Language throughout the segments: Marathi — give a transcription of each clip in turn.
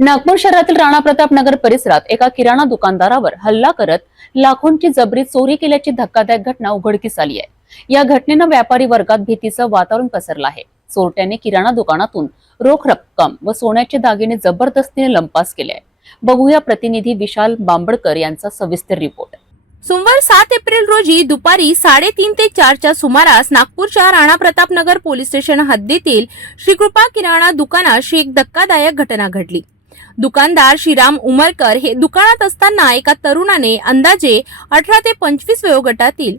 नागपूर शहरातील राणा प्रताप नगर परिसरात एका किराणा दुकानदारावर हल्ला करत लाखोंची जबरी चोरी केल्याची धक्कादायक घटना उघडकीस आली आहे। या घटनेनं व्यापारी वर्गात भीतीचं वातावरण पसरलं आहे। चोरट्यांनी किराणा दुकानातून रोख रक्कम व सोन्याचे दागिने जबरदस्तीने लंपास केले आहे। बघूया प्रतिनिधी विशाल बांबडकर यांचा सविस्तर रिपोर्ट। सोमवार 7 एप्रिल रोजी दुपारी 3:30 ते 4च्या सुमारास नागपूरच्या राणा प्रताप नगर पोलीस स्टेशन हद्दीतील श्रीकृपा किराणा दुकानाशी एक धक्कादायक घटना घडली। दुकानदार श्रीराम उमरकर हे दुकानात असताना एका तरुणाने अंदाजे 18 ते 25 वयोगटातील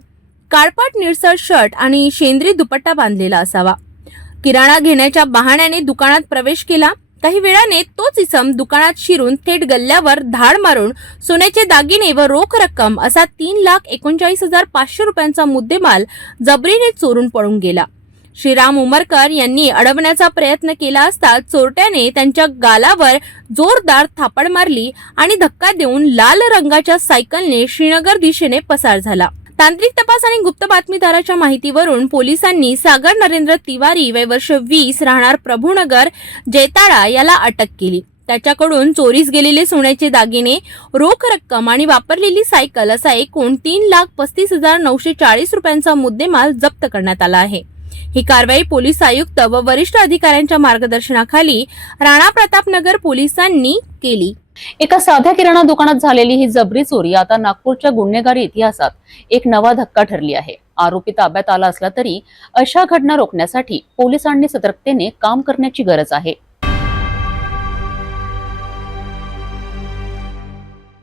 काळपट निळसर शर्ट आणि शेंद्री दुपट्टा बांधलेला असावा। किराणा घेण्याच्या बहाण्याने दुकानात प्रवेश केला। काही वेळाने तोच इसम दुकानात शिरून थेट गल्ल्यावर धाड मारून सोन्याचे दागिने व रोख रक्कम असा 3,39,500 रुपयांचा मुद्देमाल जबरीने चोरून पळून गेला। श्रीराम उमरकर यांनी अडवण्याचा प्रयत्न केला असता चोरट्याने त्यांच्या गालावर जोरदार थापड मारली आणि धक्का देऊन लाल रंगाच्या सायकलने श्रीनगर दिशेने पसार झाला। तांत्रिक तपास आणि गुप्त बातमीदाराच्या माहितीवरून पोलिसांनी सागर नरेंद्र तिवारी वय वर्ष 20 राहणार प्रभूनगर जैताळा याला अटक केली। त्याच्याकडून चोरीस गेलेले सोन्याचे दागिने, रोख रक्कम आणि वापरलेली सायकल असा एकूण 3,35,940 रुपयांचा मुद्देमाल जप्त करण्यात आला आहे। ही कारवाई पोलीस आयुक्त व वरिष्ठ अधिकाऱ्यांच्या मार्गदर्शनाखाली राणा प्रताप नगर पोलिसांनी केली। एका साध्या किराणा दुकानात झालेली ही जबरी चोरी आता नागपूरच्या गुन्हेगारी इतिहासात एक नवा धक्का ठरली आहे। आरोपी ताब्यात आला असला तरी अशा घटना रोखण्यासाठी पोलिसांनी सतर्कतेने काम करण्याची गरज आहे।